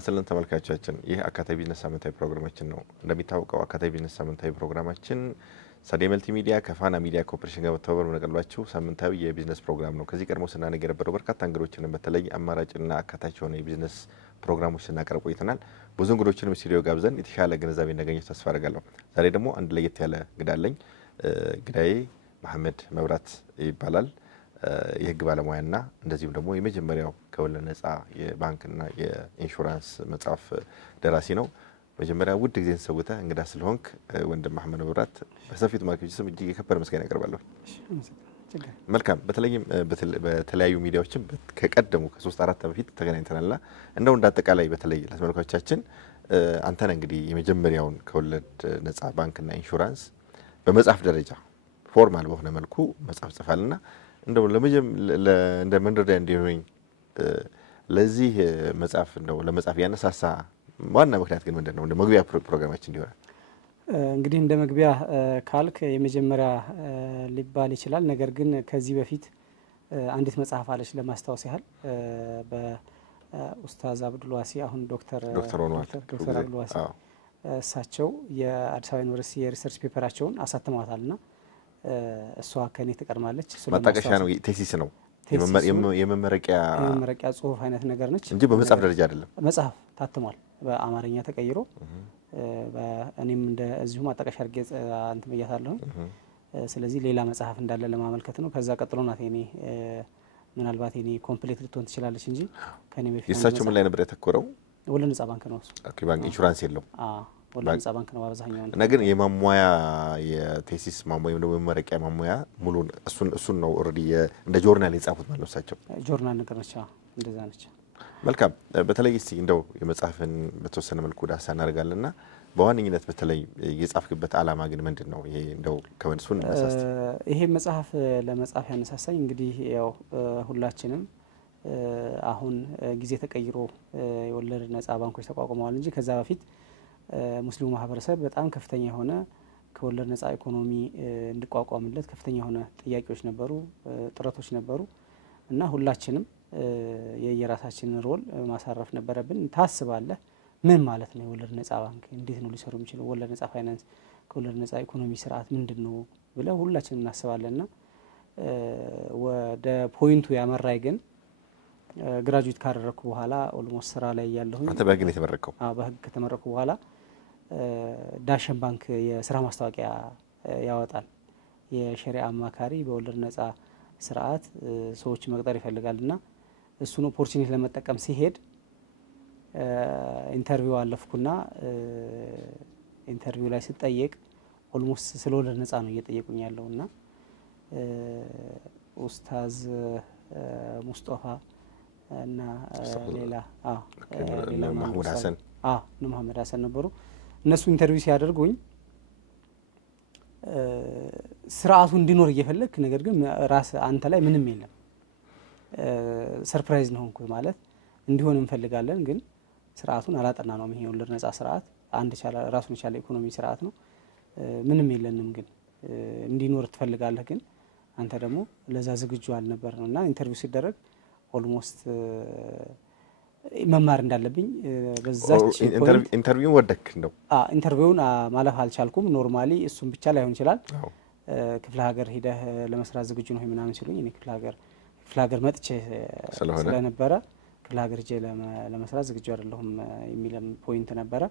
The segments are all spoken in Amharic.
ስለን ተመልካቾቻችን ይህ አካታቢ ቢዝነስ ሳምንታዊ ፕሮግራማችን ነው። እንደሚታወቀው አካታቢ ቢዝነስ ሳምንታዊ ፕሮግራማችን ሳዴ መልቲሚዲያ ከፋና ሚዲያ ኮርፖሬሽን ጋር በተባበሩ ነቀልባችሁ ሳምንታዊ የቢዝነስ ፕሮግራም ነው። ከዚህ ቀድሞ ስናነገ የነበረው በርካታ እንግዶችን በተለይ አማራጭና አካታች የሆነ የቢዝነስ ፕሮግራሞች ስናቀርብ ቆይተናል። ብዙ እንግዶችንም ስቱዲዮ ጋብዘን የተሻለ ግንዛቤ እንዳገኘው ተስፋ አደርጋለሁ። ዛሬ ደግሞ አንድ ለየት ያለ እንግዳ አለኝ። እንግዳዬ መሐመድ መብራት ይባላል። የህግ ባለሙያና እንደዚሁም ደግሞ የመጀመሪያው ከወለድ ነፃ የባንክና የኢንሹራንስ መጽሐፍ ደራሲ ነው። መጀመሪያ ውድ ጊዜን ሰውተህ እንግዳ ስለሆንክ ወንድም መሐመድ መብራት በሰፊው ማርኬት ስም እጅግ የከበረ ምስጋና ያቀርባለሁ። መልካም። በተለያዩ ሚዲያዎችም ከቀደሙ ከ3-4 በፊት ተገናኝተናልና እንደው እንዳጠቃላይ በተለይ ለተመልካቾቻችን አንተ ነህ እንግዲህ የመጀመሪያውን ከወለድ ነፃ ባንክና ኢንሹራንስ በመጽሐፍ ደረጃ ፎርማል በሆነ መልኩ መጽሐፍ ጽፋልና እንደው እንደ መንደርደሪያ እንዲሆን ለዚህ መጽሐፍ እንደው ለመጽሐፍ ያነሳሳ ዋና ምክንያት ግን ምንድነው? እንደ መግቢያ ፕሮግራማችን እንዲሆን እንግዲህ እንደ መግቢያ ካልክ የመጀመሪያ ሊባል ይችላል። ነገር ግን ከዚህ በፊት አንዲት መጽሐፍ አለች ለማስታወስ ያህል በኡስታዝ አብዱልዋሲ አሁን ዶክተር አብዱልዋሲ እሳቸው የአዲስ አበባ ዩኒቨርሲቲ የሪሰርች ፔፐራቸውን አሳትመዋታልና እሷ ከኔ ትቀርማለች። ማጣቀሻ ነው፣ ቴሲስ ነው፣ የመመረቂያ ጽሁፍ አይነት ነገር ነች እንጂ በመጽሐፍ ደረጃ አይደለም። መጽሐፍ ታትሟል በአማርኛ ተቀይሮ እኔም እንደ እዚሁ ማጣቀሻ አድርጌ እንትን ብያታለሁ። ስለዚህ ሌላ መጽሐፍ እንዳለ ለማመልከት ነው። ከዛ ቀጥሎ ናት የኔ ምናልባት የኔ ኮምፕሊት ልትሆን ትችላለች እንጂ ከኔ በፊት የእሳቸው ምን ላይ ነበር ያተኮረው? ወለድ ነፃ ባንክ ነው እሱ። ኦኬ፣ ባንክ ኢንሹራንስ የለው። ወለድ ነፃ ባንክ ነው አብዛኛው። ነገር የማሟያ የቴሲስ ማሟያ ነው መመረቂያ ማሟያ ሙሉ እሱን ነው ኦሬዲ እንደ ጆርናል የጻፉት ማለት ነው እሳቸው። ጆርናል ነገር ነች፣ እንደዛ ነች። መልካም። በተለይ እስቲ እንደው የመጽሐፍን በተወሰነ መልኩ ዳሳ እናደርጋለንና በዋነኝነት በተለይ የጻፍክበት ዓላማ ግን ምንድነው? ይሄ እንደው ከመንሱን አነሳስተ ይሄ መጽሐፍ ለመጻፍ ያነሳሳኝ እንግዲህ ያው ሁላችንም አሁን ጊዜ ተቀይሮ የወለድ ነፃ ባንኮች ተቋቁመዋል እንጂ ከዛ በፊት ሙስሊሙ ማህበረሰብ በጣም ከፍተኛ የሆነ ከወለድ ነፃ ኢኮኖሚ እንዲቋቋምለት ከፍተኛ የሆነ ጥያቄዎች ነበሩ፣ ጥረቶች ነበሩ እና ሁላችንም የየራሳችንን ሮል ማሳረፍ ነበረብን። ታስባለህ ምን ማለት ነው የወለድ ነፃ ባንክ? እንዴት ነው ሊሰሩ የሚችለው? ወለድ ነፃ ፋይናንስ ከወለድ ነፃ ኢኮኖሚ ስርዓት ምንድነው ብለ ሁላችንም እናስባለንና ወደ ፖይንቱ ያመራይ ግን ግራጁዌት ካደረኩ በኋላ ኦልሞስት ስራ ላይ ያለሁኝ። አንተ በህግ ነው የተመረከው? በህግ ከተመረኩ በኋላ ዳሸን ባንክ የስራ ማስታወቂያ ያወጣል። የሸሪዓ አማካሪ በወለድ ነፃ ስርዓት ሰዎች መቅጠር ይፈልጋልና እሱን ኦፖርቹኒቲ ለመጠቀም ሲሄድ ኢንተርቪው አለፍኩና ኢንተርቪው ላይ ስጠየቅ ኦልሞስት ስለ ወለድ ነፃ ነው እየጠየቁኝ ያለውና ኡስታዝ ሙስጠፋ እና ሌላ መሐመድ ሐሰን መሐመድ ሐሰን ነበሩ። እነሱ ኢንተርቪው ሲያደርጉኝ ስርዓቱ እንዲኖር እየፈለክ ነገር ግን ራስ አንተ ላይ ምንም የለም። ሰርፕራይዝ ነው ሆንኩ ማለት እንዲሆን እንፈልጋለን ግን ስርዓቱን አላጠና ነው። ይሄ ወለድ ነፃ ስርዓት አንድ ራሱን የቻለ ኢኮኖሚ ስርዓት ነው። ምንም የለንም ግን እንዲኖር ትፈልጋለህ ግን አንተ ደግሞ ለዛ ዝግጁ አልነበርነውና ኢንተርቪው ሲደረግ ኦልሞስት መማር እንዳለብኝ በዛች ኢንተርቪው ወደክ ነው። ኢንተርቪውን ማለፍ አልቻልኩም። ኖርማሊ እሱም ብቻ ላይሆን ይችላል። ክፍለ ሀገር ሄደህ ለመስራት ዝግጁ ነው ምናምን ሲሉኝ እኔ ክፍለ ሀገር መጥቼ ስለነበረ ክፍለ ሀገር ሄጄ ለመስራት ዝግጁ አይደለሁም የሚልም ፖይንት ነበረ።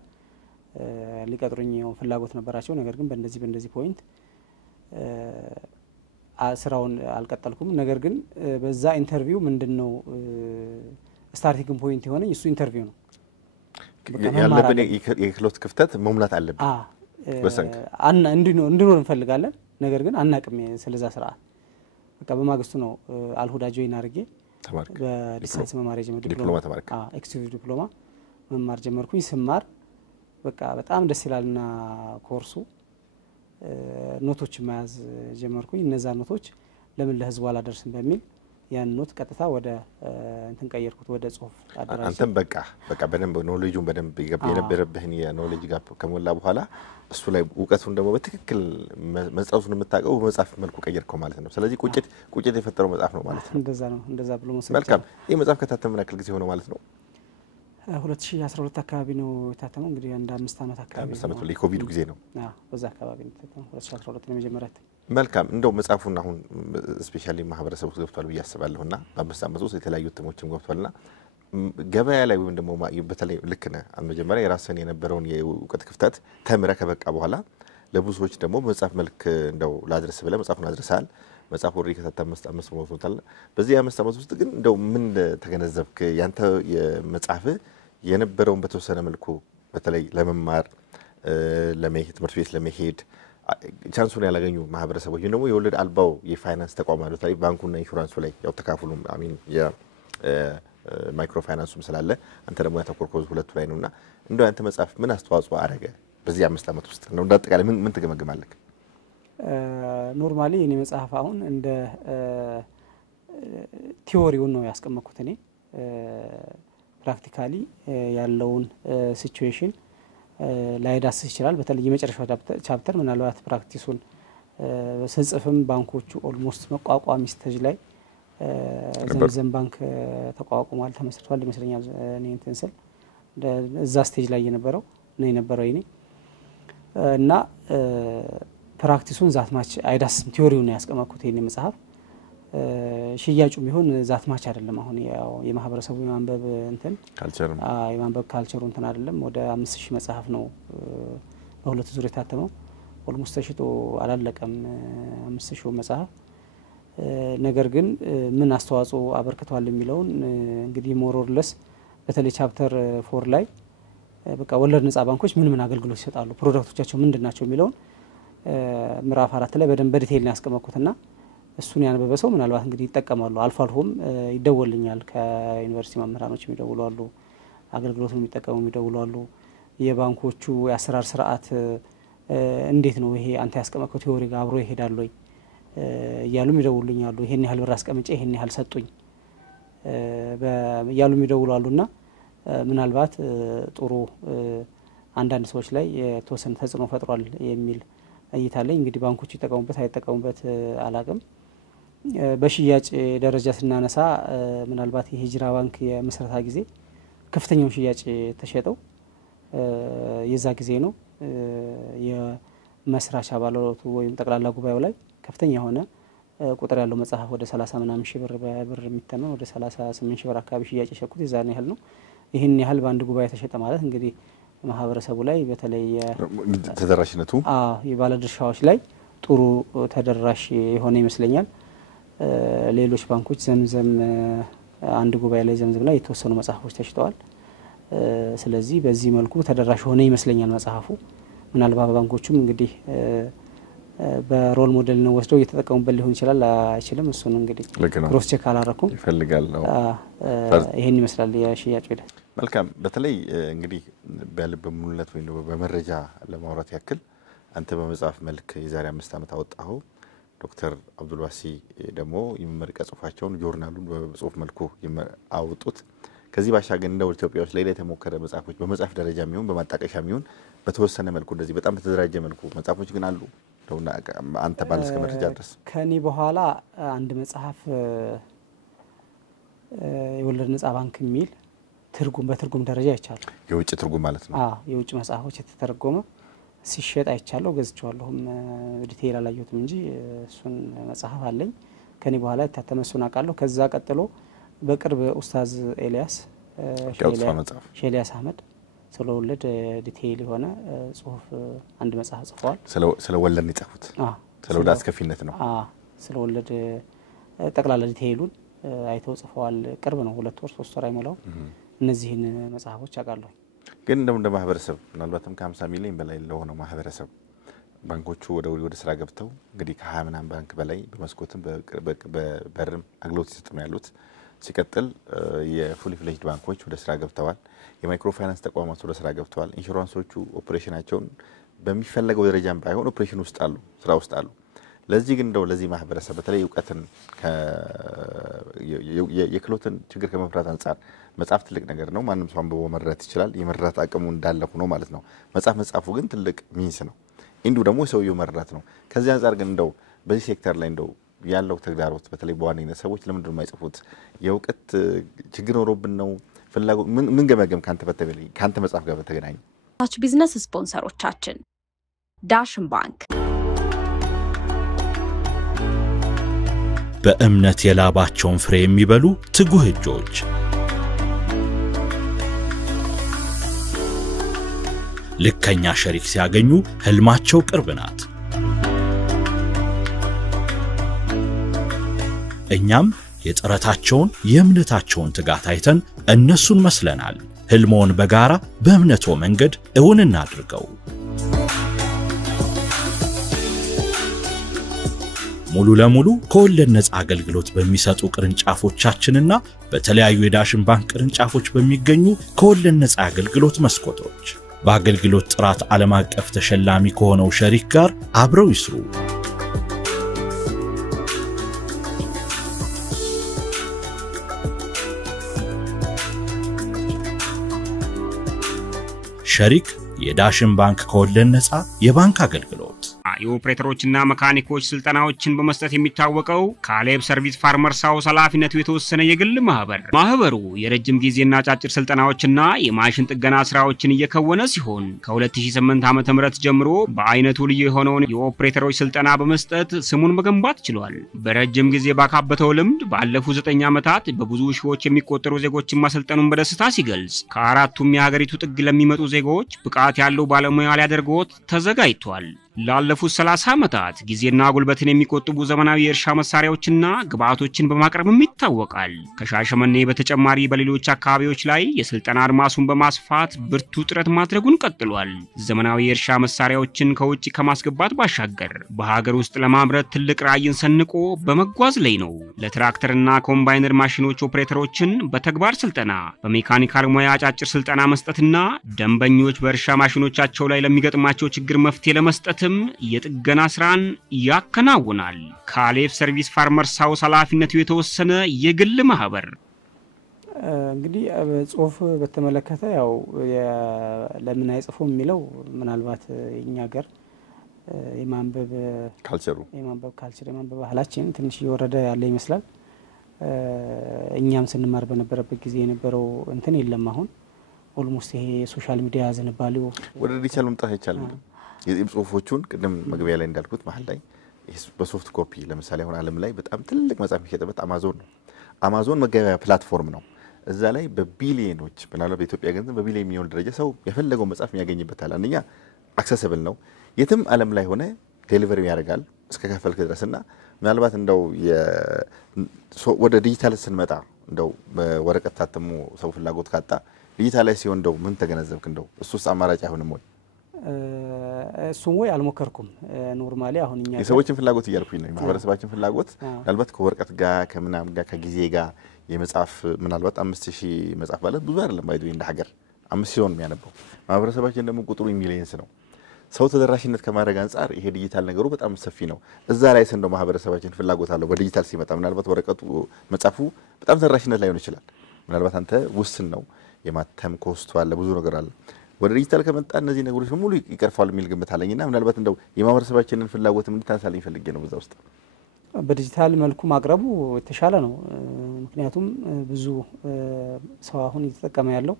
ሊቀጥሩኝ ፍላጎት ነበራቸው። ነገር ግን በእንደዚህ ፖይንት ስራውን አልቀጠልኩም። ነገር ግን በዛ ኢንተርቪው ምንድነው ስታርቲንግ ፖይንት የሆነኝ እሱ ኢንተርቪው ነው። ያለብን የክህሎት ክፍተት መሙላት አለብን። እንድኖር እንፈልጋለን ነገር ግን አናቅም ስለዛ ስርዓት። በቃ በማግስቱ ነው አልሁዳ ጆይን አድርጌ በዲስታንስ መማር ጀመርኩ። ዲፕሎማ ተማርኩ። ኤክስኪዩቲቭ ዲፕሎማ መማር ጀመርኩኝ። ስማር በቃ በጣም ደስ ይላልና ኮርሱ ኖቶች መያዝ ጀመርኩኝ። እነዛ ኖቶች ለምን ለህዝቡ አላደርስም በሚል ያን ኖት ቀጥታ ወደ እንትን ቀየርኩት ወደ ጽሁፍ አደራጅ። አንተም በቃ በደንብ ኖሌጁን በደንብ የነበረብህን የኖሌጅ ጋፕ ከሞላ በኋላ እሱ ላይ እውቀቱን ደግሞ በትክክል መጽሐፉን የምታውቀው በመጽሐፍ መልኩ ቀየርከው ማለት ነው። ስለዚህ ቁጭት የፈጠረው መጽሐፍ ነው ማለት ነው። እንደዛ ብሎ መሰለኝ። መልካም። ይሄ መጽሐፍ ከታተመ ምን ያክል ጊዜ ሆነ ማለት ነው? 2012 አካባቢ ነው የታተመው። እንግዲህ አንድ 5 ዓመት አካባቢ 5 ዓመት ላይ ኮቪድ ጊዜ ነው። በዛ አካባቢ ነው የታተመው 2012 ነው መጀመሪያ። መልካም እንደው መጽሐፉን አሁን ስፔሻሊ ማህበረሰቡ ውስጥ ገብቷል ብዬ አስባለሁና በ5 ዓመት ውስጥ የተለያዩ እትሞችም ገብቷልና ገበያ ላይ ወይም ደግሞ በተለይ ልክ ነህ መጀመሪያ የራስን የነበረውን የእውቀት ክፍተት ተምረህ ከበቃ በኋላ ለብዙ ሰዎች ደግሞ በመጽሐፍ መልክ እንደው ላድረስ ብለህ መጽሐፉን አድርሰሃል። መጽሐፉ ወሬ ከታተመ 5 ዓመት ሆኖታል። በዚህ 5 ዓመት ውስጥ ግን እንደው ምን ተገነዘብክ? ያንተ የመጽሐፍ የነበረውን በተወሰነ መልኩ በተለይ ለመማር ለመሄድ ትምህርት ቤት ለመሄድ ቻንሱን ያላገኙ ማህበረሰቦች ደግሞ የወለድ አልባው የፋይናንስ ተቋማት በተለይ ባንኩና ኢንሹራንሱ ላይ ያው ተካፍሉ አሚን የማይክሮ ፋይናንሱም ስላለ አንተ ደግሞ ያተኮርከው ሁለቱ ላይ ነውና እንደው ያንተ መጽሐፍ ምን አስተዋጽኦ አደረገ በዚህ 5 ዓመት ውስጥ ነው እንዳጠቃላይ ምን ትገመግማለህ? ኖርማሊ እኔ መጽሐፍ አሁን እንደ ቲዮሪውን ነው ያስቀመጥኩት። እኔ ፕራክቲካሊ ያለውን ሲቹዌሽን ላይዳስስ ይችላል። በተለይ የመጨረሻው ቻፕተር ምናልባት ፕራክቲሱን ስንጽፍም ባንኮቹ ኦልሞስት መቋቋም ስቴጅ ላይ ዘምዘም ባንክ ተቋቁሟል ተመስርቷል ይመስለኛል። እኔ እንትን ስል እዛ ስቴጅ ላይ የነበረው ይኔ እና ፕራክቲሱን ዛትማች አይዳስም ቲዮሪውን ነው ያስቀመጥኩት። ይሄን መጽሐፍ ሽያጩም ቢሆን ዛትማች አይደለም። አሁን ያው የማህበረሰቡ የማንበብ እንትን ካልቸር የማንበብ ካልቸሩ እንትን አይደለም። ወደ 5000 መጽሐፍ ነው በሁለት ዙር የታተመው። ኦልሞስት ተሽጦ አላለቀም 5000 መጽሐፍ። ነገር ግን ምን አስተዋጽኦ አበርክቷል የሚለውን እንግዲህ ሞሮርለስ በተለይ ቻፕተር 4 ላይ በቃ ወለድ ነጻ ባንኮች ምን አገልግሎት ይሰጣሉ፣ ፕሮዳክቶቻቸው ምንድናቸው የሚለውን ምዕራፍ 4 ላይ በደንብ በዲቴል ነው ያስቀመጥኩትና እሱን ያነበበ ሰው ምናልባት እንግዲህ ይጠቀማሉ። አልፎም ይደወልኛል ከዩኒቨርሲቲ መምህራኖች የሚደውሉ አሉ፣ አገልግሎቱን የሚጠቀሙ የሚደውሉ አሉ። የባንኮቹ የአሰራር ስርዓት እንዴት ነው ይሄ አንተ ያስቀመጥከው ቲዮሪ ጋር አብሮ ይሄዳል ወይ እያሉ ይደውሉኛሉ። ይሄን ያህል ብር አስቀምጬ ይሄን ያህል ሰጡኝ እያሉ ይደውሉ አሉና ምናልባት ጥሩ አንዳንድ ሰዎች ላይ የተወሰነ ተጽዕኖ ፈጥሯል የሚል እይታ ላይ እንግዲህ ባንኮቹ ይጠቀሙበት አይጠቀሙበት አላቅም። በሽያጭ ደረጃ ስናነሳ ምናልባት የሂጅራ ባንክ የምስረታ ጊዜ ከፍተኛው ሽያጭ ተሸጠው የዛ ጊዜ ነው። የመስራች አባላቱ ወይም ጠቅላላ ጉባኤው ላይ ከፍተኛ የሆነ ቁጥር ያለው መጽሐፍ ወደ 30 ምናምን ሺህ ብር በብር የሚተመን ወደ 38 ሺህ ብር አካባቢ ሽያጭ የሸኩት የዛን ያህል ነው። ይህን ያህል በአንድ ጉባኤ ተሸጠ ማለት እንግዲህ ማህበረሰቡ ላይ በተለይ ተደራሽነቱ የባለድርሻዎች ላይ ጥሩ ተደራሽ የሆነ ይመስለኛል። ሌሎች ባንኮች ዘምዘም አንድ ጉባኤ ላይ ዘምዘም ላይ የተወሰኑ መጽሐፎች ተሽጠዋል። ስለዚህ በዚህ መልኩ ተደራሽ ሆነ ይመስለኛል መጽሐፉ። ምናልባት ባንኮቹም እንግዲህ በሮል ሞዴል ነው ወስደው እየተጠቀሙበት ሊሆን ይችላል አይችልም። እሱን እንግዲህ ክሮስ ቼክ አላረኩም ይፈልጋል ነው። ይሄን ይመስላል የሽያጭ ሂደት። መልካም። በተለይ እንግዲህ በልብ ሙሉነት ወይ ነው በመረጃ ለማውራት ያክል አንተ በመጽሐፍ መልክ የዛሬ 5 ዓመት አወጣው ዶክተር አብዱልዋሲ ደግሞ የመመረቂያ ጽሁፋቸውን ጆርናሉን በጽሁፍ መልኩ አወጡት። ከዚህ ባሻገር እንደው ኢትዮጵያዎች ላይ የተሞከረ መጽሐፎች በመጽሐፍ ደረጃ የሚሆን በማጣቀሻ የሚሆን በተወሰነ መልኩ እንደዚህ በጣም በተደራጀ መልኩ መጽሐፎች ግን አሉ ደውና አንተ ባልስከ መረጃ ድረስ ከኔ በኋላ አንድ መጽሐፍ የወለድ ነጻ ባንክ የሚል በትርጉም ደረጃ አይቻለሁ። የውጭ ትርጉም ማለት ነው። የውጭ መጽሐፎች የተተረጎመ ሲሸጥ አይቻለሁ፣ ገዝቻለሁም። ዲቴይል አላየሁትም እንጂ እሱን መጽሐፍ አለኝ። ከኔ በኋላ የታተመ እሱን አውቃለሁ። ከዛ ቀጥሎ በቅርብ ኡስታዝ ኤልያስ ሼልያስ አህመድ ስለ ወለድ ዲቴይል የሆነ ጽሁፍ አንድ መጽሐፍ ጽፈዋል። ስለ ወለድ ነው የጻፉት። ስለ ወለድ አስከፊነት ነው። ስለ ወለድ ጠቅላላ ዲቴይሉን አይተው ጽፈዋል። ቅርብ ነው፣ 2 ወር 3 ወር አይሞላው። እነዚህን መጽሐፎች አውቃለሁ። ግን እንደ ማህበረሰብ ምናልባትም ከ50 ሚሊዮን በላይ ለሆነው ማህበረሰብ ባንኮቹ ወደ ስራ ገብተው እንግዲህ ከ20 ምናምን ባንክ በላይ በመስኮትም በበርም አገልግሎት ይሰጡ ነው ያሉት። ሲቀጥል የፉሊ ፍሌጅድ ባንኮች ወደ ስራ ገብተዋል። የማይክሮ ፋይናንስ ተቋማት ወደ ስራ ገብተዋል። ኢንሹራንሶቹ ኦፕሬሽናቸውን በሚፈለገው ደረጃም ባይሆን ኦፕሬሽን ውስጥ አሉ፣ ስራ ውስጥ አሉ። ለዚህ ግን እንደው ለዚህ ማህበረሰብ በተለይ እውቀትን የክሎትን ችግር ከመፍራት አንጻር መጽሐፍ ትልቅ ነገር ነው። ማንም ሰው አንብቦ መረዳት ይችላል። የመረዳት አቅሙ እንዳለ ሆኖ ማለት ነው። መጽሐፉ ግን ትልቅ ሚንስ ነው። እንዲሁ ደግሞ ሰውየው መረዳት ነው። ከዚህ አንጻር ግን እንደው በዚህ ሴክተር ላይ እንደው ያለው ተግዳሮት በተለይ በዋነኝነት ሰዎች ለምንድን ነው የማይጽፉት? የእውቀት ችግር ኖሮብን ነው ፍላጎት ምን ገመገም ካንተ መጽሐፍ ጋር በተገናኘ ቢዝነስ ስፖንሰሮቻችን ዳሽን ባንክ በእምነት የላባቸውን ፍሬ የሚበሉ ትጉህ እጆች ልከኛ ሸሪክ ሲያገኙ ህልማቸው ቅርብ ናት እኛም የጥረታቸውን የእምነታቸውን ትጋት አይተን እነሱን መስለናል ህልሞን በጋራ በእምነቶ መንገድ እውን እናድርገው ሙሉ ለሙሉ ከወለድ ነፃ አገልግሎት በሚሰጡ ቅርንጫፎቻችንና በተለያዩ የዳሽን ባንክ ቅርንጫፎች በሚገኙ ከወለድ ነፃ አገልግሎት መስኮቶች በአገልግሎት ጥራት ዓለም አቀፍ ተሸላሚ ከሆነው ሸሪክ ጋር አብረው ይስሩ ሸሪክ የዳሽን ባንክ ከወለድ ነፃ የባንክ አገልግሎት የኦፕሬተሮችና መካኒኮች ስልጠናዎችን በመስጠት የሚታወቀው ካሌብ ሰርቪስ ፋርመርስ ሃውስ ኃላፊነቱ የተወሰነ የግል ማህበሩ የረጅም ጊዜና አጫጭር ስልጠናዎችና የማሽን ጥገና ስራዎችን እየከወነ ሲሆን ከ2008 ዓ.ም ጀምሮ በአይነቱ ልዩ የሆነውን የኦፕሬተሮች ስልጠና በመስጠት ስሙን መገንባት ችሏል በረጅም ጊዜ ባካበተው ልምድ ባለፉት 9 ዓመታት በብዙ ሺዎች የሚቆጠሩ ዜጎችን ማሰልጠኑን በደስታ ሲገልጽ ከአራቱም የሀገሪቱ ጥግ ለሚመጡ ዜጎች ብቃት ያለው ባለሙያ ሊያደርገውት ተዘጋጅቷል ላለፉት 30 ዓመታት ጊዜና ጉልበትን የሚቆጥቡ ዘመናዊ የእርሻ መሳሪያዎችና ግብአቶችን በማቅረብም ይታወቃል ከሻሸመኔ በተጨማሪ በሌሎች አካባቢዎች ላይ የስልጠና አድማሱን በማስፋት ብርቱ ጥረት ማድረጉን ቀጥሏል ዘመናዊ የእርሻ መሳሪያዎችን ከውጭ ከማስገባት ባሻገር በሀገር ውስጥ ለማምረት ትልቅ ራዕይን ሰንቆ በመጓዝ ላይ ነው ለትራክተርና ኮምባይነር ማሽኖች ኦፕሬተሮችን በተግባር ስልጠና በሜካኒካል ሙያ አጫጭር ስልጠና መስጠትና ደንበኞች በእርሻ ማሽኖቻቸው ላይ ለሚገጥማቸው ችግር መፍትሄ ለመስጠት የጥገና ስራን ያከናውናል ካሌብ ሰርቪስ ፋርመርስ ሃውስ ኃላፊነቱ የተወሰነ የግል ማህበር እንግዲህ ጽሁፍ በተመለከተ ያው ለምን አይጽፉም የሚለው ምናልባት እኛ ሀገር የማንበብ ካልቸር የማንበብ ባህላችን ትንሽ እየወረደ ያለ ይመስላል እኛም ስንማር በነበረበት ጊዜ የነበረው እንትን የለም አሁን ኦልሞስት ይሄ ሶሻል ሚዲያ ዝንባሌው ወደ ዲጂታል መምጣት አይቻልም የጽሁፎቹን ቀደም መግቢያ ላይ እንዳልኩት መሐል ላይ በሶፍት ኮፒ ለምሳሌ አሁን ዓለም ላይ በጣም ትልቅ መጽሐፍ የሚሸጥበት አማዞን መገበያ ፕላትፎርም ነው እዛ ላይ በቢሊዮኖች ምናልባት በኢትዮጵያ ገንዘብ በቢሊዮን የሚሆን ደረጃ ሰው የፈለገው መጽሐፍ የሚያገኝበታል አንደኛ አክሰሲብል ነው የትም ዓለም ላይ ሆነ ዴሊቨሪ ያደርጋል እስከ ከፈልክ ድረስና ምናልባት እንደው ወደ ዲጂታል ስንመጣ እንደው በወረቀት ታተሙ ሰው ፍላጎት ካጣ ዲጂታል ላይ ሲሆን እንደው ምን ተገነዘብክ እንደው እሱስ አማራጭ አይሆንም ወይ እሱም ወይ አልሞከርኩም ኖርማሊ አሁን እኛ የሰዎችን ፍላጎት እያልኩኝ ነው ማህበረሰባችን ፍላጎት ምናልባት ከወረቀት ጋር ከምናም ጋር ከጊዜ ጋር የመጽሐፍ ምናልባት 5000 መጽሐፍ ማለት ብዙ አይደለም ባይዱ እንደ ሀገር 5000 ነው የሚያነበው ማህበረሰባችን ደግሞ ቁጥሩ ሚሊየንስ ነው ሰው ተደራሽነት ከማድረግ አንፃር ይሄ ዲጂታል ነገሩ በጣም ሰፊ ነው እዛ ላይ ሰንደው ማህበረሰባችን ፍላጎት አለው በዲጂታል ሲመጣ ምናልባት ወረቀቱ መጽሐፉ በጣም ተደራሽነት ላይ ሆነ ይችላል ምናልባት አንተ ውስን ነው የማተም ኮስቱ አለ ብዙ ነገር አለ ወደ ዲጂታል ከመጣ እነዚህ ነገሮች ሙሉ ይቀርፋሉ የሚል ግምት አለኝና ምናልባት እንደው የማህበረሰባችንን ፍላጎት እንድታንሳልኝ ፈልጌ ነው በዛ ውስጥ በዲጂታል መልኩ ማቅረቡ የተሻለ ነው ምክንያቱም ብዙ ሰው አሁን እየተጠቀመ ያለው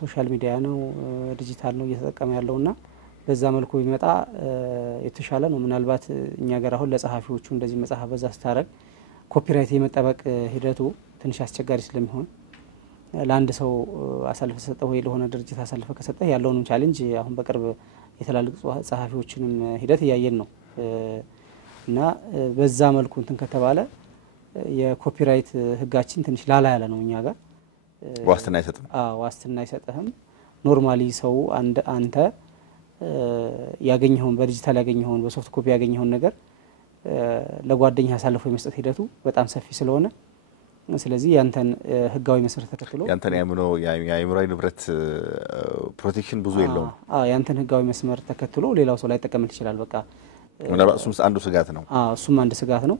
ሶሻል ሚዲያ ነው ዲጂታል ነው እየተጠቀመ ያለውና በዛ መልኩ ቢመጣ የተሻለ ነው ምናልባት እኛ ጋር አሁን ለጸሐፊዎቹ እንደዚህ መጽሐፍ በዛ ስታረግ ኮፒራይት የመጠበቅ ሂደቱ ትንሽ አስቸጋሪ ስለሚሆን ለአንድ ሰው አሳልፈ ሰጠው ወይ ለሆነ ድርጅት አሳልፈ ከሰጠ ያለውን ቻሌንጅ አሁን በቅርብ የተላልቅ ጸሐፊዎችንም ሂደት ያየን ነው እና በዛ መልኩ እንትን ከተባለ የኮፒራይት ህጋችን ትንሽ ላላ ያለ ነው እኛ ጋር ዋስትና አይሰጥም ኖርማሊ ሰው አንተ ያገኘውን በዲጂታል ያገኘውን በሶፍት ኮፒ ያገኘውን ነገር ለጓደኛ አሳልፎ የመስጠት ሂደቱ በጣም ሰፊ ስለሆነ ስለዚህ ያንተን ህጋዊ መስመር ተከትሎ ያንተን የአእምሮአዊ ንብረት ፕሮቴክሽን ብዙ የለውም ያንተን ህጋዊ መስመር ተከትሎ ሌላው ሰው ላይ ተቀመጥ ይችላል በቃ ምናልባት እሱም አንዱ ስጋት ነው እሱም አንድ ስጋት ነው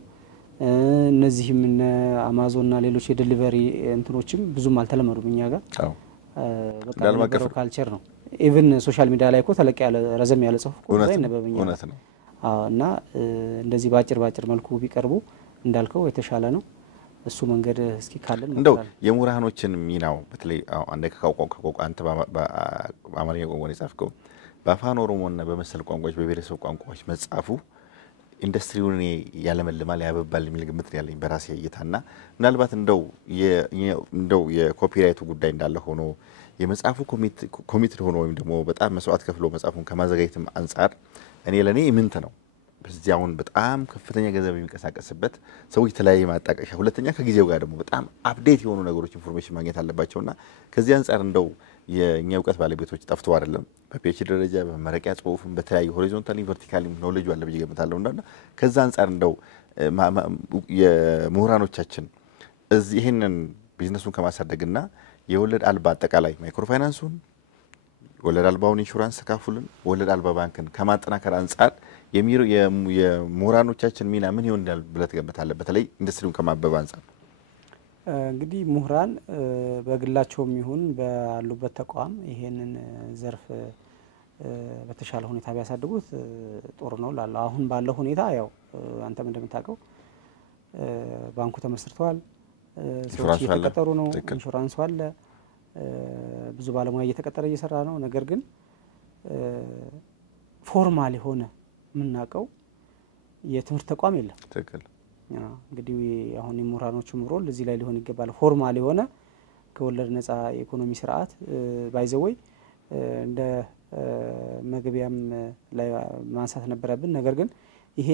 እነዚህም አማዞንና ሌሎች የዲሊቨሪ እንትኖችም ብዙም አልተለመዱም እኛ ጋር በቃ ለማቀፈው ካልቸር ነው ኢቭን ሶሻል ሚዲያ ላይ እኮ ተለቅ ያለ ረዘም ያለ ጽሁፍ ቆይ ነበብኛ እውነት ነው እና እንደዚህ ባጭር መልኩ ቢቀርቡ እንዳልከው የተሻለ ነው እሱ መንገድ እስኪ ካለን እንደው የምሁራኖችን ሚናው በተለይ አንደ ከቋንቋ አንተ በአማርኛ ቋንቋ ነው የጻፍከው በአፋን ኦሮሞና በመሰል ቋንቋዎች በብሔረሰብ ቋንቋዎች መጻፉ ኢንዱስትሪውን ያለመልማል ያበባል የሚል ግምት ያለኝ በራሴ እይታና ምናልባት እንደው የኮፒራይቱ ጉዳይ እንዳለ ሆኖ የመጻፉ ኮሚትድ ሆኖ ወይም ደግሞ በጣም መስዋዕት ከፍሎ መጻፉን ከማዘጋጀትም አንፃር ለኔ ምንት ነው በዚያውን በጣም ከፍተኛ ገንዘብ የሚንቀሳቀስበት ሰዎች ተለያየ ማጣቀሻ ሁለተኛ ከጊዜው ጋር ደግሞ በጣም አፕዴት የሆኑ ነገሮች ኢንፎርሜሽን ማግኘት አለባቸውና ከዚህ አንፃር እንደው የኛ እውቀት ባለቤቶች ጠፍተው አይደለም በፒኤችዲ ደረጃ በመረቂያ ጽሁፍም በተለያዩ ሆሪዞንታሊ ቨርቲካሊ ኖሌጅ አለ ብዬ ገምታለሁና ከዛ አንፃር እንደው የምሁራኖቻችን እዚህ ይሄንን ቢዝነሱን ከማሳደግና የወለድ አልባ አጠቃላይ ማይክሮ ፋይናንሱን ወለድ አልባውን ኢንሹራንስ ተካፉልን ወለድ አልባ ባንክን ከማጠናከር አንፃር የምሁራኖቻችን ሚና ምን ይሆናል ብለህ ትገምታለህ በተለይ ኢንዱስትሪውን ከማበብ አንፃር እንግዲህ ምሁራን በግላቸውም ይሁን ባሉበት ተቋም ይሄንን ዘርፍ በተሻለ ሁኔታ ቢያሳድጉት ጥሩ ነው ላለው አሁን ባለው ሁኔታ ያው አንተም እንደምታውቀው ባንኩ ተመስርቷል ሰዎች እየተቀጠሩ ነው ኢንሹራንስ አለ ብዙ ባለሙያ እየተቀጠረ እየሰራ ነው ነገር ግን ፎርማል ሆነ ምናቀው የትምህርት ተቋም የለም ትክክል እንግዲህ አሁን የምሁራኖቹ ሮል እዚህ ላይ ሊሆን ይገባል ፎርማል ሆነ ከወለድ ነፃ ኢኮኖሚ ስርዓት ባይዘወይ እንደ መግቢያም ላይ ማንሳት ነበረብን ነገር ግን ይሄ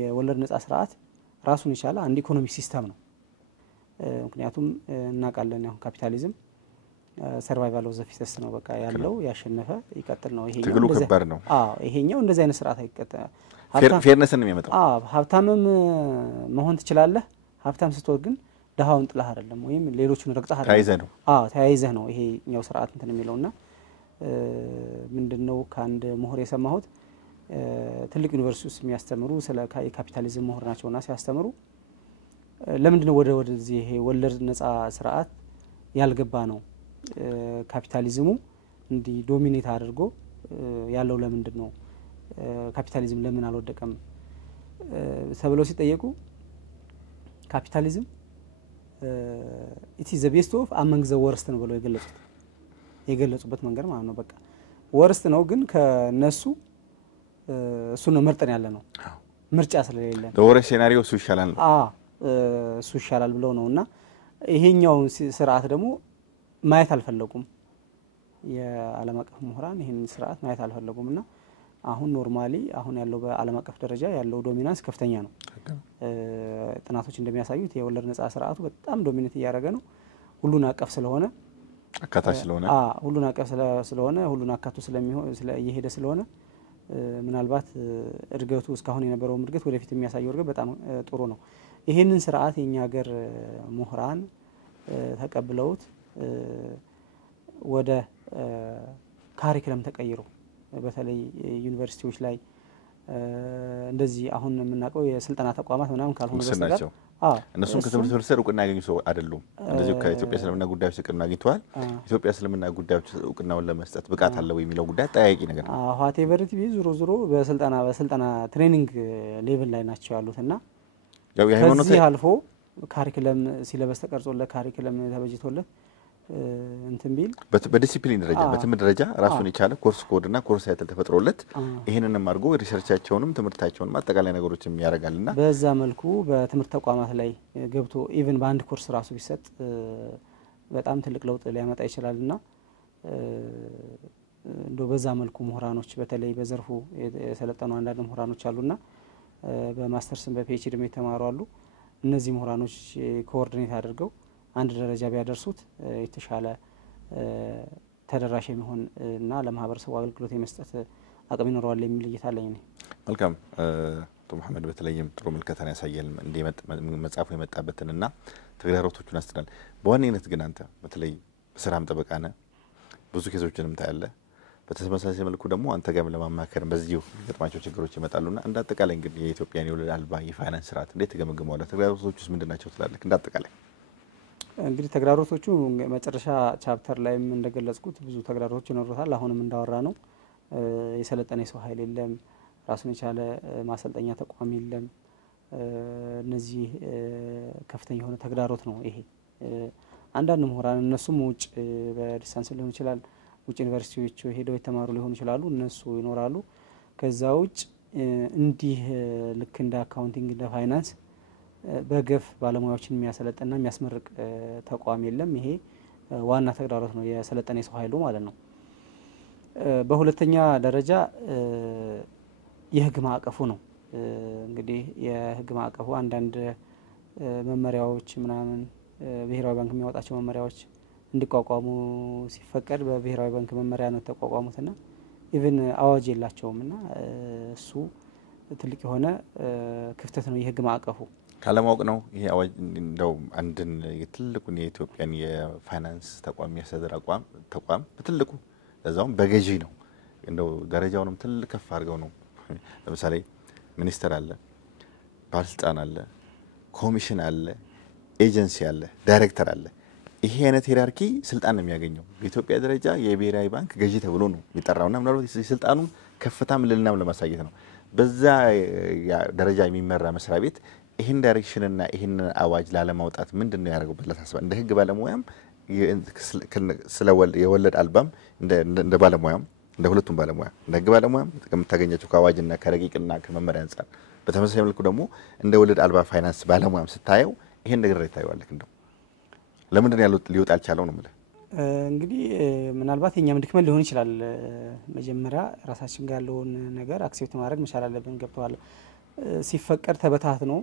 የወለድ ነፃ ስርዓት ራሱን ይቻላል አንድ ኢኮኖሚክ ሲስተም ነው ምክንያቱም እናቃለን ያው ካፒታሊዝም ሰርቫይቫል ኦፍ ዘ ፊተስት ነው በቃ ያለው ያሸነፈ ይቀጥል ነው ይሄኛው ትግሉ ከባድ ነው ይሄኛው እንደዚህ አይነት ስርዓት አይቀጥል ፌርነስን ነው የሚያመጣው ሀብታምም መሆን ትችላለህ ሀብታም ስትሆን ግን ደሃውን ጥላህ አይደለም ወይም ሌሎችን ረግጠህ አይደለም ተያይዘህ ነው ይሄኛው ስርዓት እንትን የሚለውና ምንድነው ካንድ ምሁር የሰማሁት ትልቅ ዩኒቨርሲቲ ውስጥ የሚያስተምሩ ስለ ካፒታሊዝም ምሁር ናቸውና ሲያስተምሩ ለምንድነው ወደዚህ ይሄ ወለድ ነፃ ስርዓት ያልገባ ነው ካፒታሊዝሙ እንዲ ዶሚኔት አድርጎ ያለው ለምንድነው ካፒታሊዝም ለምን አልወደቀም ተብለው ሲጠየቁ ካፒታሊዝም it is the best of among the worst ነው ብለው የገለጹበት መንገድ ማለት ነው በቃ worst ነው ግን ከነሱ እሱ ነው መርጠን ያለ ነው ምርጫ ስለሌለ ወረ ሴናሪዮ እሱ ይሻላል እሱ ይሻላል ብለው ነውና ይሄኛው ስርዓት ደግሞ ማየት አልፈለጉም የዓለም አቀፍ ምሁራን ይሄን ስርዓት ማየት አልፈለጉምና አሁን ኖርማሊ አሁን ያለው በዓለም አቀፍ ደረጃ ያለው ዶሚናንስ ከፍተኛ ነው ጥናቶች እንደሚያሳዩት የወለድ ነፃ ስርዓቱ በጣም ዶሚኔት ያደረገ ነው ሁሉን አቀፍ ስለሆነ አካታች ስለሆነ ሁሉን አቀፍ ስለሆነ ሁሉን አካቱ ስለሚሆን ስለየሄደ ስለሆነ ምናልባት እድገቱ እስካሁን የነበረው እድገት ወደፊት የሚያሳየው እድገት በጣም ጥሩ ነው ይሄንን ስርዓት የኛ ሀገር ምሁራን ተቀብለውት ወደ ካሪኩለም ተቀይሮ በተለይ ዩኒቨርሲቲዎች ላይ እንደዚህ አሁን የምናቀው የስልጠና ተቋማት ምናምን ካልሆነ በስተቀር እነሱም ከትምህርት ሚኒስቴር እውቅና ያገኙ ሰው አይደሉም እንደዚህ ከኢትዮጵያ እስልምና ጉዳዮች እውቅና አግኝተዋል ኢትዮጵያ እስልምና ጉዳዮች እውቅናውን ለመስጠት ብቃት አለው የሚለው ጉዳይ ጠያቂ ነገር ነው ኋቴቨር ቲቪ ዙሮ በስልጠና ትሬኒንግ ሌቭል ላይ ናቸው ያሉትና ያው የሃይማኖት ከዚህ አልፎ ካሪኩለም ሲለበስ ተቀርጾለት ካሪኩለም ተበጅቶለት እንትን ቢል በዲሲፕሊን ደረጃ በትምህርት ደረጃ ራሱን የቻለ ኮርስ ኮድና ኮርስ ሳይትል ተፈጥሮለት ይሄንንም አድርጎ ሪሰርቻቸውንም ትምህርታቸውንም አጠቃላይ ነገሮችም ያደርጋልና በዛ መልኩ በትምህርት ተቋማት ላይ ገብቶ ኢቭን በአንድ ኮርስ ራሱ ቢሰጥ በጣም ትልቅ ለውጥ ሊያመጣ ይችላልና እንደው በዛ መልኩ ምሁራኖች በተለይ በዘርፉ የሰለጠኑ አንዳንድ ምሁራኖች አሉና በማስተርስም በፒኤችዲም የተማሩ አሉ እነዚህ ምሁራኖች ኮኦርዲኔት አድርገው አንድ ደረጃ ቢያደርሱት የተሻለ ተደራሽ የሚሆን እና ለማህበረሰቡ አገልግሎት የመስጠት አቅም ይኖረዋል የሚል እይታ አለኝ ነው መልካም አቶ መሐመድ በተለይም ጥሩ መልከታን ያሳያል እንደ መጻፉ የመጣበትንና ተግዳሮቶቹን አስተዳል በዋነኝነት ግን አንተ በተለይ በስራም ጠበቃነ ብዙ ኬዞችንም ታያለ በተመሳሳይ መልኩ ደግሞ አንተ ጋርም ለማማከር በዚሁ ገጥማቸው ችግሮች ይመጣሉና እንደ አጠቃላይ እንግዲህ የኢትዮጵያን የወለድ አልባ የፋይናንስ ስርዓት እንዴት ተገመገመዋል ተግዳሮቶቹስ ምንድናቸው ትላለህ እንደ አጠቃላይ እንግዲህ ተግዳሮቶቹ መጨረሻ ቻፕተር ላይም እንደገለጽኩት ብዙ ተግዳሮቶች ይኖሩታል አሁንም እንዳወራ ነው የሰለጠነ ሰው ኃይል የለም ራሱን የቻለ ማሰልጠኛ ተቋም የለም እነዚህ ከፍተኛ የሆነ ተግዳሮት ነው ይሄ አንዳንድ ምሁራን እነሱም ውጭ በዲስታንስ ሊሆን ይችላል ውጭ ዩኒቨርሲቲዎች ሄደው የተማሩ ሊሆኑ ይችላሉ እነሱ ይኖራሉ ከዛ ውጭ እንዲህ ልክ እንደ አካውንቲንግ እንደ ፋይናንስ በገፍ ባለሙያዎችን የሚያሰለጥንና የሚያስመርቅ ተቋም የለም ይሄ ዋና ተግዳሮት ነው የሰለጠነ ሰው ኃይሉ ማለት ነው በሁለተኛ ደረጃ የህግ ማዕቀፉ ነው እንግዲህ የህግ ማዕቀፉ አንዳንድ መመሪያዎች ምናምን ብሔራዊ ባንክ የሚያወጣቸው መመሪያዎች እንዲቋቋሙ ሲፈቀድ በብሔራዊ ባንክ መመሪያ ነው ተቋቋሙትና ኢቭን አዋጅ የላቸውምና እሱ ትልቅ የሆነ ክፍተት ነው የህግ ማዕቀፉ ካለማወቅ ነው ይሄ አዋጅ እንደው አንድን የትልቁን የኢትዮጵያን የፋይናንስ ተቋም ያሰደር ተቋም በትልቁ ለዛውም በገዢ ነው እንደው ደረጃውንም ትልቅ ከፍ አድርገው ነው ለምሳሌ ሚኒስተር አለ ባለስልጣን አለ ኮሚሽን አለ ኤጀንሲ አለ ዳይሬክተር አለ ይሄ አይነት ሂራርኪ ስልጣን ነው የሚያገኘው በኢትዮጵያ ደረጃ የብሔራዊ ባንክ ገዢ ተብሎ ነው የሚጠራውና ምናልባት ስልጣኑ ከፍታም ልልናም ለማሳየት ነው በዛ ደረጃ የሚመራ መስሪያ ቤት ይሄን ዳይሬክሽንና ይሄን አዋጅ ላለማውጣት ምንድነው ያደረገው በለታስባ እንደ ህግ ባለሙያም ስለወል የወለድ አልባም እንደ ባለሙያም እንደ ሁለቱም ባለሙያ እንደ ህግ ባለሙያም ከምታገኛቸው ከአዋጅና ከረቂቅና ከመመሪያ አንፃር በተመሳሳይ መልኩ ደግሞ እንደ ወለድ አልባ ፋይናንስ ባለሙያም ስታየው ይሄን ነገር ይታያልክ እንደው ለምንድን ያለው ሊወጣ አልቻለው ነው ማለት እንግዲህ ምናልባት የኛም ድክመት ሊሆን ይችላል መጀመሪያ ራሳችን ጋር ያለውን ነገር አክሴፕት ማድረግ መቻል አለብን ገብቷል ሲፈቀድ ተበታትኖ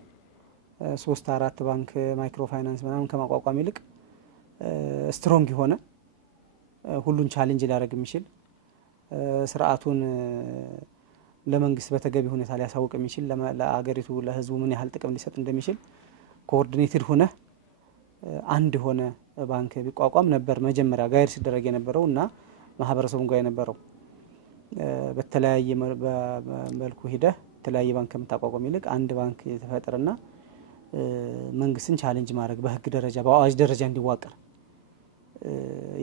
3-4 ባንክ ማይክሮ ፋይናንስ ምናምን ከማቋቋም ይልቅ ስትሮንግ የሆነ ሁሉን ቻሌንጅ ሊያደርግ የሚችል ስርዓቱን ለመንግስት በተገቢ ሁኔታ ሊያሳውቅ የሚችል ለአገሪቱ ለህዝቡ ምን ያህል ጥቅም ሊሰጥ እንደሚችል ኮኦርዲኔትድ ሆነ አንድ ሆነ ባንክ ቢቋቋም ነበር መጀመሪያ ጋይድ ሲደረግ የነበረውና ማህበረሰቡን ጋር የነበረው በተለያየ መልኩ ሄደ ተለያየ ባንክ ከምታቋቋም ይልቅ አንድ ባንክ የተፈጠረና መንግስትን ቻሌንጅ ማድረግ በህግ ደረጃ በአዋጅ ደረጃ እንዲዋቀር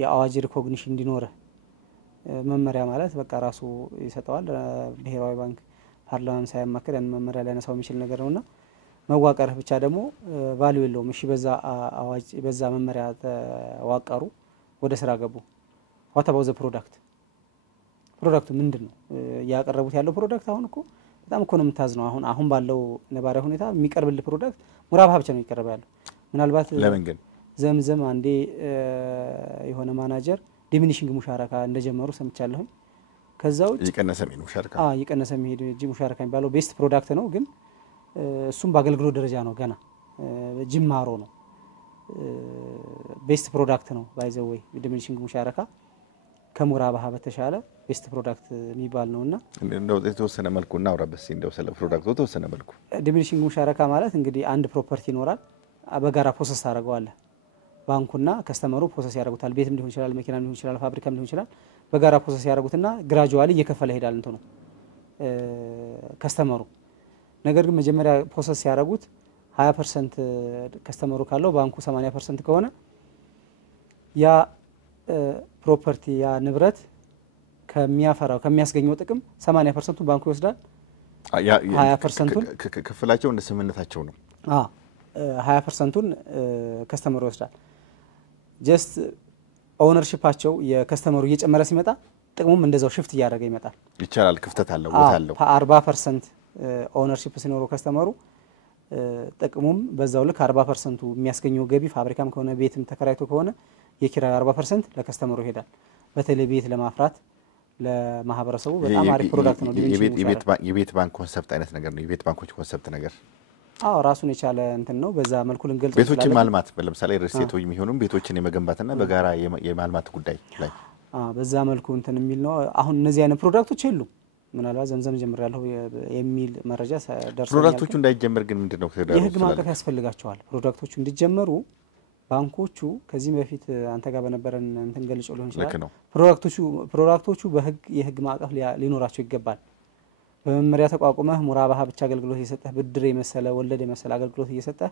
የአዋጅ ሪኮግኒሽን እንዲኖር መመሪያ ማለት በቃ ራሱ ይሰጣዋል ብሔራዊ ባንክ ፓርላማን ሳይማከር ያን መመሪያ ሊያነሳው የሚችል ነገር ነውና መዋቀር ብቻ ደግሞ ቫልዩ የለውም እሺ በዛ አዋጅ በዛ መመሪያ ተዋቀሩ ወደ ስራ ገቡ what about the product ፕሮዳክቱ ምንድነው ያቀረቡት ያለው ፕሮዳክት አሁን እኮ በጣም እኮ ነው የምታዝነው አሁን ባለው ነባራዊ ሁኔታ የሚቀርብልህ ፕሮዳክት ሙራባህ ብቻ ነው ይቀርባል ያለው ምናልባት ለምን ግን ዘምዘም አንዴ የሆነ ማናጀር ዲሚኒሽንግ ሙሻራካ እንደጀመሩ ሰምቻለሁ ከዛው ይቀነሰ ነው ሙሻራካ ይቀነሰ የሚሄድ ሙሻራካ የሚባለው ቤስት ፕሮዳክት ነው ግን እሱም በአገልግሎት ደረጃ ነው ገና ጅማሮ ነው ቤስት ፕሮዳክት ነው ባይ ዘ ዌይ ዲሚኒሽንግ ሙሻራካ ከሙራባህ በተሻለ ቤስት ፕሮዳክት የሚባል ነውና እንደው የተወሰነ መልኩ እናውራበስ እንደው ስለ ፕሮዳክቱ የተወሰነ መልኩ ዲሚኒሽንግ ሙሻራካ ማለት እንግዲህ አንድ ፕሮፐርቲ ይኖራል በጋራ ፕሮሰስ ታደርገዋል ባንኩና ከስተመሩ ፕሮሰስ ያደርጉታል ቤትም ሊሆን ይችላል መኪናም ሊሆን ይችላል ፋብሪካም ሊሆን ይችላል በጋራ ፕሮሰስ ያደርጉትና ግራጁዋሊ እየከፈለ ይሄዳል እንት ነው ከስተመሩ ነገር ግን መጀመሪያ ፕሮሰስ ያደርጉት 20% ከስተመሩ ካለው ባንኩ 80% ከሆነ ያ ፕሮፐርቲ ያ ንብረት ከሚያፈራው ከሚያስገኘው ጥቅም 80% ባንኩ ይወስዳል 20%ን ክፍላቸው እንደ ስምምነታቸው ነው 20%ን ከስተመሩ ይወስዳል ጀስት ኦውነርሺፓቸው የከስተመሩ እየጨመረ ሲመጣ ጥቅሙም እንደዛው ሽፍት እያደረገ ይመጣል ይቻላል ክፍተት አለው ቦታ አለው 40% ኦውነርሺፕ ሲኖረው ከስተመሩ ጥቅሙም በዛው ልክ 40% የሚያስገኘው ገቢ ፋብሪካም ከሆነ ቤትም ተከራይቶ ከሆነ የኪራይ 40% ለከስተመሩ ይሄዳል በተለይ ቤት ለማፍራት ለማህበረሰቡ በጣም አሪፍ ፕሮዳክት ነው የቤት ባንክ ኮንሰፕት አይነት ነገር ነው የቤት ባንኮች ኮንሰፕት ነገር ራሱን የቻለ እንትን ነው በዛ መልኩ ልንገልጽ ቤቶችን ማልማት ለምሳሌ ሪስቴቶች የሚሆኑም ቤቶችን የመገንባትና በጋራ የማልማት ጉዳይ ላይ በዛ መልኩ እንትን የሚል ነው አሁን እነዚህ አይነት ፕሮዳክቶች የሉ ምናልባት ዘምዘም ጀምር ያለው የሚል መረጃ ደርሶኛል ፕሮዳክቶቹ እንዳይጀምር ግን ምንድነው ተደረገው የህግ ማዕቀፍ ያስፈልጋቸዋል ፕሮዳክቶቹ እንዲጀመሩ ባንኮቹ ከዚህ በፊት አንተ ጋር በነበረን እንትን ገልጾ ሊሆን ይችላል ፕሮዳክቶቹ በህግ የህግ ማዕቀፍ ሊኖራቸው ይገባል በመመሪያ ተቋቁመህ ሙራባህ ብቻ አገልግሎት እየሰጠህ ብድር የመሰለ ወለድ የመሰለ አገልግሎት እየሰጠህ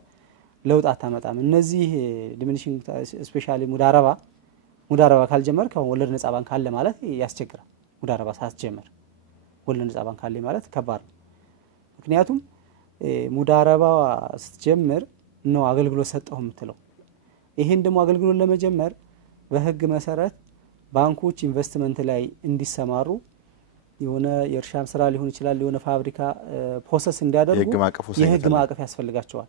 ለውጥ አታመጣም እነዚህ ዲሚኒሽንግ ስፔሻሊ ሙዳረባ ካልጀመርክ ወለድ ነፃ ባንክ አለ ማለት ያስቸግራል ሙዳረባ ሳትጀምር ወለድ ነፃ ባንክ አለ ማለት ከባድ ምክንያቱም ሙዳረባ ስትጀምር ነው አገልግሎት ሰጠው የምትለው ይሄን ደግሞ አገልግሎት ለመጀመር በህግ መሰረት ባንኮች ኢንቨስትመንት ላይ እንዲሰማሩ የሆነ የእርሻም ስራ ሊሆን ይችላል የሆነ ፋብሪካ ፕሮሰስ እንዲያደርጉ የህግ ማዕቀፍ ያስፈልጋቸዋል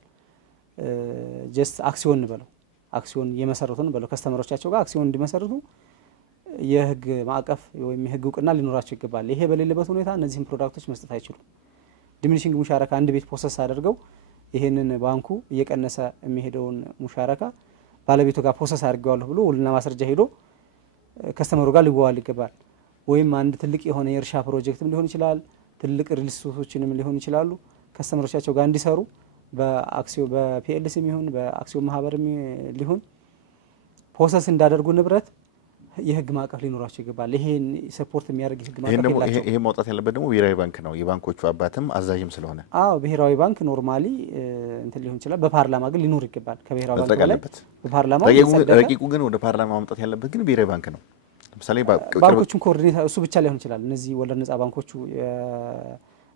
ጀስት አክሲዮን በለው አክሲዮን የመሰረቱን በለው ከስተመሮቻቸው ጋር አክሲዮን እንዲመሰርቱ የህግ ማዕቀፍ ወይም የህግ እውቅና ሊኖራቸው ይገባል ይሄ በሌለበት ሁኔታ እነዚህን ፕሮዳክቶች መስጠት አይችሉም ዲሚኒሽንግ ሙሻረካ አንድ ቤት ፕሮሰስ አድርገው ይሄንን ባንኩ እየቀነሰ የሚሄደውን ሙሻረካ ባለቤቱ ጋር ፕሮሰስ አድርገዋል ብሎ ውልና ማስረጃ ሄዶ ከስተመሩ ጋር ሊዋዋል ይገባል ወይም አንድ ትልቅ የሆነ የእርሻ ፕሮጀክትም ሊሆን ይችላል ትልቅ ሪል ስቴቶችንም ሊሆን ይችላሉ ከስተመሮቻቸው ጋር እንዲሰሩ በአክሲዮን በፒኤልሲም ይሁን በአክሲዮን ማህበርም ሊሆን ፕሮሰስ እንዳደርጉ ንብረት የህግ ማዕቀፍ ሊኖራቸው ይገባል ይሄን ሰፖርት የሚያደርግ የህግ ማዕቀፍ ይላቸው ይሄ ማውጣት ያለበት ደግሞ ብሔራዊ ባንክ ነው የባንኮቹ አባትም አዛዥም ስለሆነ ብሔራዊ ባንክ ኖርማሊ እንትን ሊሆን ይችላል በፓርላማ ግን ሊኖር ይገባል ከብሔራዊ ባንክ ላይ በፓርላማ ረቂቁ ግን ወደ ፓርላማ ማምጣት ያለበት ግን ብሔራዊ ባንክ ነው ለምሳሌ ባንኮቹን ኮኦርዲኔት እሱ ብቻ ሊሆን ይችላል እነዚህ ወለድ ነፃ ባንኮቹ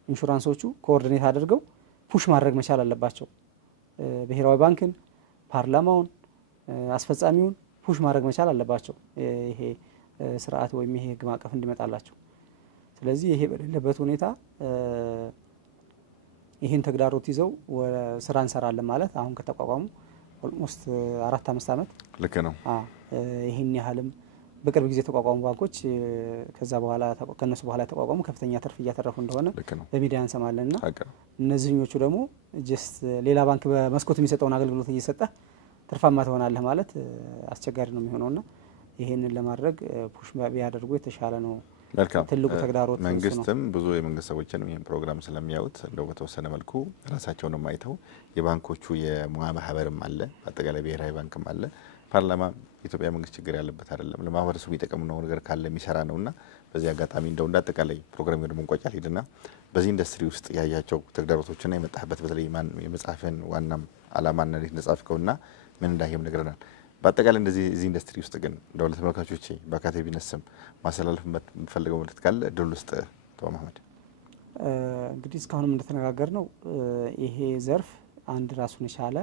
ኢንሹራንሶቹ ኮኦርዲኔት አድርገው ፑሽ ማድረግ መቻል አለባቸው ብሔራዊ ባንክን ፓርላማውን አስፈጻሚውን ፑሽ ማድረግ መቻል አለባቸው ይሄ ስርዓት ወይም ይሄ ህግ ማዕቀፍ እንዲመጣላቸው ስለዚህ ይሄ በሌለበት ሁኔታ ይሄን ተግዳሮት ይዘው ስራ እንሰራለን ማለት አሁን ከተቋቋሙ ኦልሞስት 4-5 አመት ልክ ነው ይሄን ያህልም በቅርብ ጊዜ ተቋቋሙ ባንኮች ከዛ በኋላ ከነሱ በኋላ ተቋቋሙ ከፍተኛ ትርፍ እያተረፉ እንደሆነ በሚዲያ እንሰማለንና እነዚህኞቹ ደግሞ ጀስት ሌላ ባንክ በመስኮት የሚሰጠውን አገልግሎት እየሰጠ ትርፋማ ትሆናለህ ማለት አስቸጋሪ ነው የሚሆነውና ይሄንን ለማድረግ ፑሽ ቢያደርጉ የተሻለ ነው ትልቁ ተግዳሮት መንግስትም ብዙ የመንግስት ሰዎችንም ይሄን ፕሮግራም ስለሚያዩት እንደው በተወሰነ መልኩ ራሳቸውንም አይተው የባንኮቹ የሙያ ማህበርም አለ አጠቃላይ ብሔራዊ ባንክም አለ ፓርላማ ኢትዮጵያ መንግስት ችግር ያለበት አይደለም ለማህበረሰቡ ይጠቅም ነው ነገር ካለ የሚሰራ ነውና በዚህ አጋጣሚ እንደው እንዳጠቃላይ ፕሮግራም ወደ መንቋጫል ሄድና በዚህ ኢንዱስትሪ ውስጥ ያያቸው ተግዳሮቶችና የመጣበት በተለይ የመጻፈን ዋናም አላማና እንዴት ተጻፍከውና ምን እንዳየም ነገርናል በአጠቃላይ እንደዚህ እዚህ ኢንዱስትሪ ውስጥ ግን እንደው ለተመልካቾቼ በአካቴ ቢነስም ማሰላለፍ የምፈልገው ማለት ካለ እድል ውስጥ ተው መሐመድ እንግዲህ እስካሁንም እንደተነጋገር ነው ይሄ ዘርፍ አንድ ራሱን የቻለ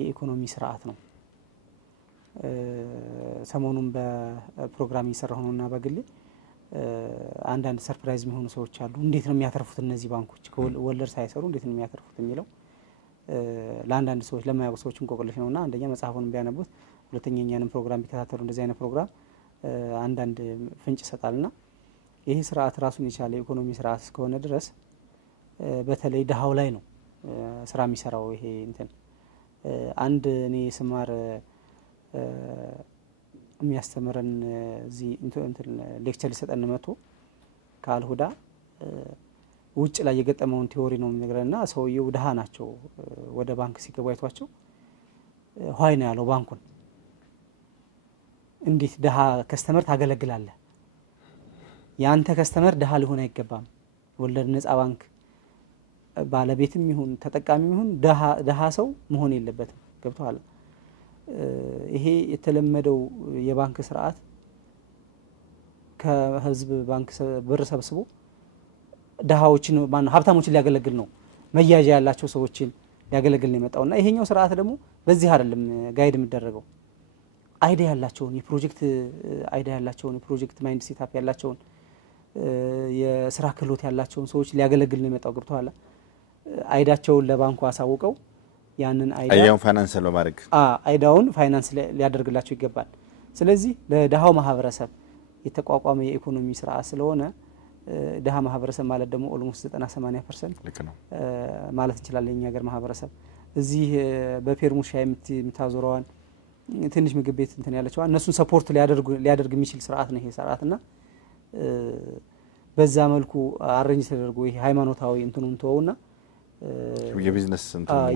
የኢኮኖሚ ስርዓት ነው ሰሞኑን በፕሮግራም እየሰራሁ ነውና በግሌ አንዳንድ ሰርፕራይዝ የሚሆኑ ሰዎች አሉ እንዴት ነው የሚያተርፉት እነዚህ ባንኮች ወለድ ሳይሰሩ እንዴት ነው የሚያተርፉት የሚለው ለአንዳንድ ሰዎች ለማያውቁ ሰዎች እንቆቅልሽ ነውና አንደኛ መጽሐፉን ቢያነቡት ሁለተኛኛንም ፕሮግራም ቢከታተሉ እንደዚህ አይነት ፕሮግራም አንዳንድ ፍንጭ ይሰጣልና ይሄ ስርዓት ራሱን የቻለ ኢኮኖሚ ስርዓት እስከሆነ ድረስ በተለይ ደሃው ላይ ነው ስራ የሚሰራው ይሄ እንትን አንድ እኔ ስማር የሚያስተምረን እዚህ እንትን ሌክቸር ሊሰጠን መጥቶ ካልሁዳ ውጭ ላይ የገጠመውን ቲዮሪ ነው የሚነግረንና ሰውየው ደሃ ናቸው ወደ ባንክ ሲገቡ አይቷቸው ሆይ ነው ያለው ባንኩን እንዴት ደሃ ከስተመር ታገለግላለህ ያንተ ከስተመር ደሃ ሊሆን አይገባም ወለድ ነፃ ባንክ ባለቤትም ይሁን ተጠቃሚም ይሁን ደሃ ሰው መሆን የለበትም ገብቷል ይሄ የተለመደው የባንክ ስርዓት ከህዝብ ባንክ ብር ሰብስቦ ደሃዎችን ማን ሀብታሞችን ሊያገለግል ነው መያዣ ያላቸው ሰዎችን ሊያገለግል ነው የመጣውና ይሄኛው ስርዓት ደግሞ በዚህ አይደለም ጋይድ የሚደረገው አይዲያ ያላቸውን የፕሮጀክት አይዲያ ያላቸውን የፕሮጀክት ማይንድ ሴትአፕ ያላቸውን የስራ ክህሎት ያላቸውን ሰዎች ሊያገለግል ነው የመጣው ገብቷል አይዳቸውን ለባንኩ አሳውቀው ያንን አይዳውን ፋይናንስ ለማድረግ አይዳውን ፋይናንስ ሊያደርግላቸው ይገባል ስለዚህ ለደሃው ማህበረሰብ የተቋቋመ የኢኮኖሚ ስርዓት ስለሆነ ደሃ ማህበረሰብ ማለት ደግሞ ኦልሞስት 90-80% ልክ ነው ማለት እንችላለን የኛ ሀገር ማህበረሰብ እዚህ በፔርሙሻ የምታዞረዋን ትንሽ ምግብ ቤት እንትን ያለችው እነሱን ሰፖርት ሊያደርግ የሚችል ስርዓት ነው ይሄ ስርዓትና በዛ መልኩ አሬንጅ ተደርጎ ይሄ ሃይማኖታዊ እንትኑን ተወውና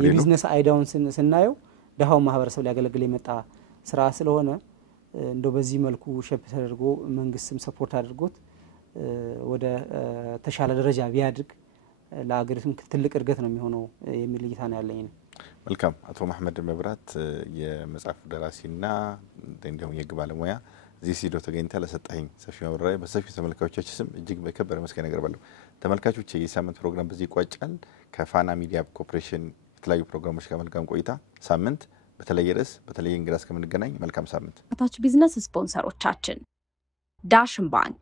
የቢዝነስ አይዳውን ስናየው ደሃው ማህበረሰብ ሊያገለግል የመጣ ስርዓት ስለሆነ እንደው በዚህ መልኩ ሸፕ ተደርጎ መንግስትም ሰፖርት አድርጎት ወደ ተሻለ ደረጃ ቢያድግ ለአገሪቱም ትልቅ እድገት ነው የሚሆነው የሚል እይታ ነው ያለኝ ነው መልካም አቶ መሐመድ መብራት የመጽሐፍ ደራሲና እንደውም የህግ ባለሙያ እዚህ ስቱዲዮ ተገኝተህ ለሰጠኸኝ ሰፊ ማብራሪያ በሰፊው ተመልካቾቻችን ስም እጅግ በከበረ መስገን ነገር ባለው ተመልካቾች የሳምንት ፕሮግራም በዚህ ይቋጫል ከፋና ሚዲያ ኮርፖሬሽን የተለያዩ ፕሮግራሞች ጋር መልካም ቆይታ። ሳምንት በተለየ ርዕስ በተለየ እንግዳ እስከምንገናኝ መልካም ሳምንት። ታች ቢዝነስ ስፖንሰሮቻችን ዳሽን ባንክ